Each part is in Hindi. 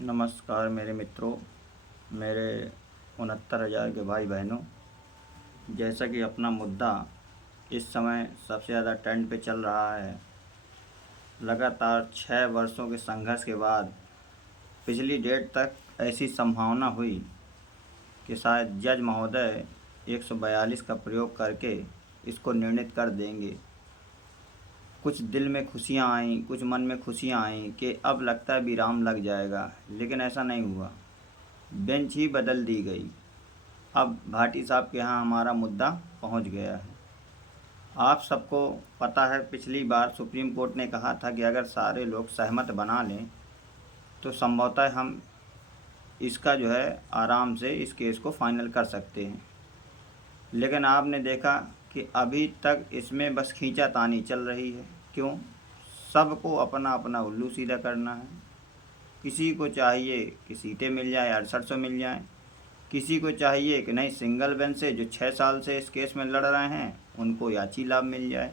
नमस्कार मेरे मित्रों, मेरे 69,000 के भाई बहनों। जैसा कि अपना मुद्दा इस समय सबसे ज़्यादा ट्रेंड पे चल रहा है, लगातार 6 वर्षों के संघर्ष के बाद पिछली डेट तक ऐसी संभावना हुई कि शायद जज महोदय 142 का प्रयोग करके इसको निर्णित कर देंगे। कुछ दिल में खुशियाँ आईं, कुछ मन में खुशियाँ आईं कि अब लगता है विराम लग जाएगा, लेकिन ऐसा नहीं हुआ। बेंच ही बदल दी गई। अब भाटी साहब के यहाँ हमारा मुद्दा पहुँच गया है। आप सबको पता है, पिछली बार सुप्रीम कोर्ट ने कहा था कि अगर सारे लोग सहमत बना लें तो संभवतः हम इसका आराम से इस केस को फाइनल कर सकते हैं। लेकिन आपने देखा कि अभी तक इसमें बस खींचातानी चल रही है। क्यों? सबको अपना अपना उल्लू सीधा करना है। किसी को चाहिए कि सीटें मिल जाए, 6800 मिल जाएँ। किसी को चाहिए कि नहीं, सिंगल बेंच से जो 6 साल से इस केस में लड़ रहे हैं उनको याची लाभ मिल जाए।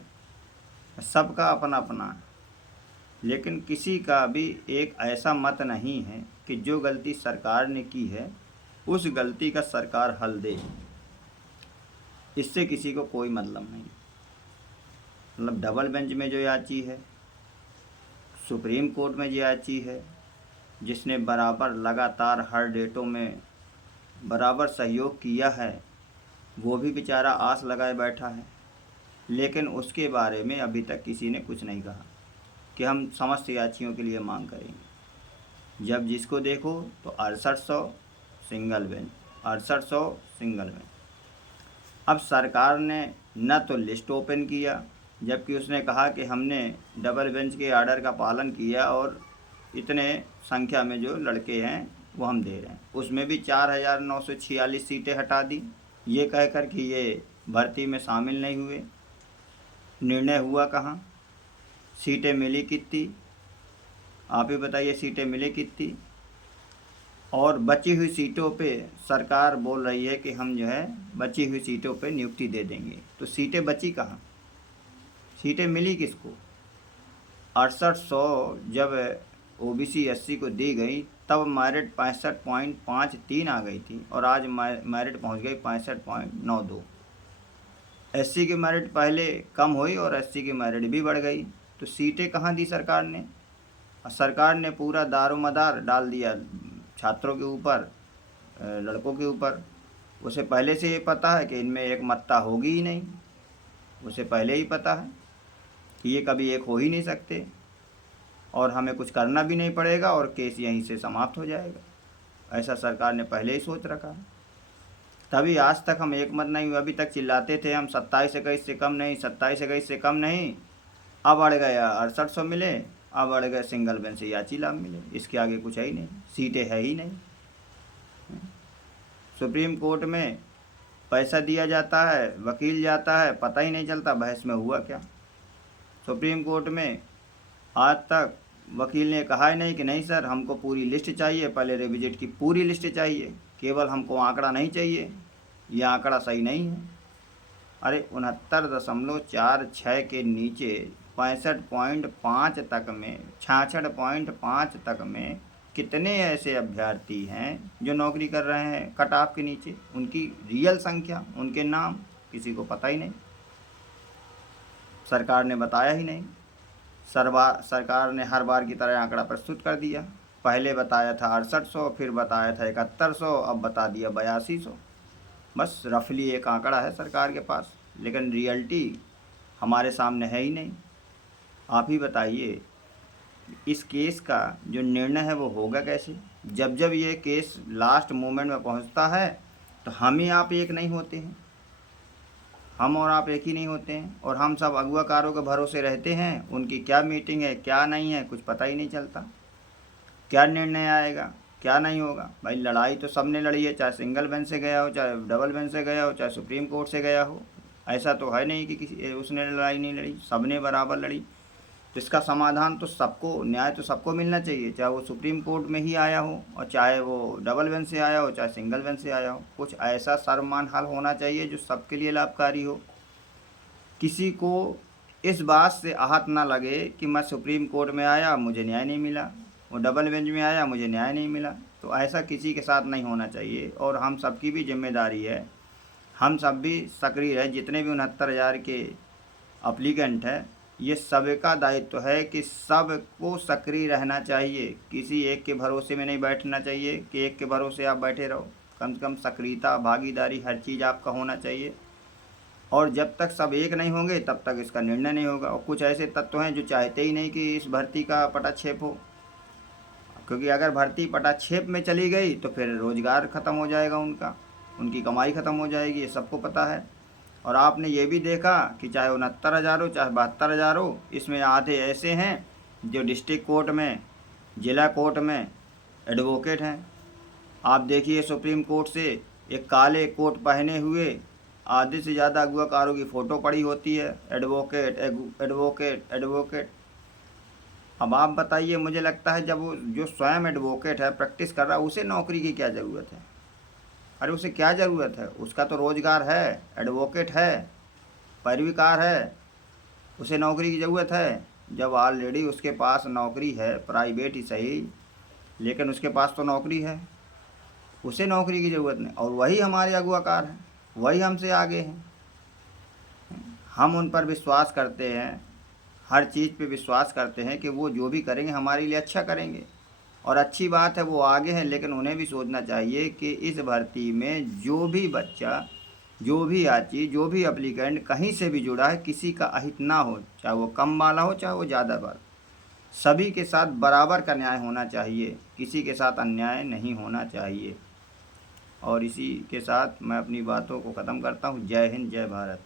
सबका अपना अपना है, लेकिन किसी का भी एक ऐसा मत नहीं है कि जो गलती सरकार ने की है उस गलती का सरकार हल दे। इससे किसी को कोई मतलब नहीं। मतलब डबल बेंच में जो याची है, सुप्रीम कोर्ट में जो याची है, जिसने बराबर लगातार हर डेटों में बराबर सहयोग किया है, वो भी बेचारा आस लगाए बैठा है। लेकिन उसके बारे में अभी तक किसी ने कुछ नहीं कहा कि हम समस्त याचियों के लिए मांग करेंगे। जब जिसको देखो तो 6800 सिंगल बेंच, 6800 सिंगल बेंच। अब सरकार ने न तो लिस्ट ओपन किया, जबकि उसने कहा कि हमने डबल बेंच के आर्डर का पालन किया और इतने संख्या में जो लड़के हैं वो हम दे रहे हैं। उसमें भी 4,946 सीटें हटा दी, ये कहकर कि ये भर्ती में शामिल नहीं हुए। निर्णय हुआ कहाँ? सीटें मिली कितनी? आप ही बताइए, सीटें मिली कितनी? और बची हुई सीटों पे सरकार बोल रही है कि हम बची हुई सीटों पे नियुक्ति दे देंगे। तो सीटें बची कहाँ? सीटें मिली किसको? 6800 जब ओबीसी एससी को दी गई तब मेरिट 65.53 आ गई थी और आज मेरिट पहुंच गई 65.92। एससी की मेरिट पहले कम हुई और एससी की मेरिट भी बढ़ गई। तो सीटें कहाँ दी सरकार ने? सरकार ने पूरा दारोमदार डाल दिया छात्रों के ऊपर, लड़कों के ऊपर। उसे पहले से ये पता है कि इनमें एक मत्ता होगी ही नहीं। उसे पहले ही पता है कि ये कभी एक हो ही नहीं सकते और हमें कुछ करना भी नहीं पड़ेगा और केस यहीं से समाप्त हो जाएगा। ऐसा सरकार ने पहले ही सोच रखा है। तभी आज तक हम एक मत नहीं हुए। अभी तक चिल्लाते थे हम 27-21 से कम नहीं, 27-21 से कम नहीं। अब अड़ गया 6800 मिले, अब अड़ गए सिंगल बेंच से याची लाभ मिले। इसके आगे कुछ है ही नहीं, सीटें है ही नहीं। सुप्रीम कोर्ट में पैसा दिया जाता है, वकील जाता है, पता ही नहीं चलता बहस में हुआ क्या। सुप्रीम कोर्ट में आज तक वकील ने कहा ही नहीं कि नहीं सर हमको पूरी लिस्ट चाहिए, पहले रिविजिट की पूरी लिस्ट चाहिए, केवल हमको आंकड़ा नहीं चाहिए, ये आंकड़ा सही नहीं है। अरे 69.46 के नीचे 65.5 तक में, 66.5 तक में कितने ऐसे अभ्यर्थी हैं जो नौकरी कर रहे हैं कट ऑफ के नीचे? उनकी रियल संख्या, उनके नाम किसी को पता ही नहीं, सरकार ने बताया ही नहीं। सरकार ने हर बार की तरह आंकड़ा प्रस्तुत कर दिया। पहले बताया था 6800, फिर बताया था 7100, अब बता दिया 8200। बस रफली एक आंकड़ा है सरकार के पास, लेकिन रियलिटी हमारे सामने है ही नहीं। आप ही बताइए, इस केस का जो निर्णय है वो होगा कैसे? जब जब ये केस लास्ट मोमेंट में पहुंचता है तो हम ही आप एक नहीं होते हैं, हम और आप एक ही नहीं होते हैं, और हम सब अगुवाकारों के भरोसे रहते हैं। उनकी क्या मीटिंग है, क्या नहीं है, कुछ पता ही नहीं चलता। क्या निर्णय आएगा, क्या नहीं होगा। भाई लड़ाई तो सबने लड़ी है, चाहे सिंगल बेंच से गया हो, चाहे डबल बेंच से गया हो, चाहे सुप्रीम कोर्ट से गया हो। ऐसा तो है नहीं कि किसी उसने लड़ाई नहीं लड़ी, सबने बराबर लड़ी। तो इसका समाधान तो सबको, न्याय तो सबको मिलना चाहिए, चाहे वो सुप्रीम कोर्ट में ही आया हो और चाहे वो डबल बेंच से आया हो, चाहे सिंगल बेंच से आया हो। कुछ ऐसा सर्वमान्य हल होना चाहिए जो सबके लिए लाभकारी हो। किसी को इस बात से आहत ना लगे कि मैं सुप्रीम कोर्ट में आया, मुझे न्याय नहीं मिला, वो डबल बेंच में आया, मुझे न्याय नहीं मिला। तो ऐसा किसी के साथ नहीं होना चाहिए और हम सबकी भी जिम्मेदारी है, हम सब भी सक्रिय है, जितने भी 69,000 के अप्लीकेंट है, ये सबका दायित्व है कि सबको सक्रिय रहना चाहिए। किसी एक के भरोसे में नहीं बैठना चाहिए कि एक के भरोसे आप बैठे रहो। कम से कम सक्रियता, भागीदारी, हर चीज़ आपका होना चाहिए। और जब तक सब एक नहीं होंगे तब तक इसका निर्णय नहीं होगा। और कुछ ऐसे तत्व हैं जो चाहते ही नहीं कि इस भर्ती का पटाक्षेप हो, क्योंकि अगर भर्ती पटाक्षेप में चली गई तो फिर रोज़गार ख़त्म हो जाएगा उनका, उनकी कमाई ख़त्म हो जाएगी, ये सबको पता है। और आपने ये भी देखा कि चाहे 69,000 हो चाहे 72,000 हो, इसमें आधे ऐसे हैं जो डिस्ट्रिक्ट कोर्ट में, ज़िला कोर्ट में एडवोकेट हैं। आप देखिए सुप्रीम कोर्ट से एक काले कोट पहने हुए आधे से ज़्यादा अगुआकारों की फ़ोटो पड़ी होती है, एडवोकेट एडवोकेट एडवोकेट। अब आप बताइए, मुझे लगता है जब वो जो स्वयं एडवोकेट है, प्रैक्टिस कर रहा है, उसे नौकरी की क्या ज़रूरत है? अरे उसे क्या ज़रूरत है? उसका तो रोज़गार है, एडवोकेट है, पैरवीकार है, उसे नौकरी की ज़रूरत है? जब ऑलरेडी उसके पास नौकरी है, प्राइवेट ही सही, लेकिन उसके पास तो नौकरी है, उसे नौकरी की ज़रूरत नहीं। और वही हमारे अगुआकार हैं, वही हमसे आगे हैं, हम उन पर विश्वास करते हैं, हर चीज़ पे विश्वास करते हैं कि वो जो भी करेंगे हमारे लिए अच्छा करेंगे। और अच्छी बात है वो आगे हैं, लेकिन उन्हें भी सोचना चाहिए कि इस भर्ती में जो भी बच्चा, जो भी यात्री, जो भी एप्लीकेंट कहीं से भी जुड़ा है, किसी का अहित ना हो, चाहे वो कम वाला हो चाहे वो ज़्यादा वाला, सभी के साथ बराबर का न्याय होना चाहिए, किसी के साथ अन्याय नहीं होना चाहिए। और इसी के साथ मैं अपनी बातों को ख़त्म करता हूँ। जय हिंद, जय भारत।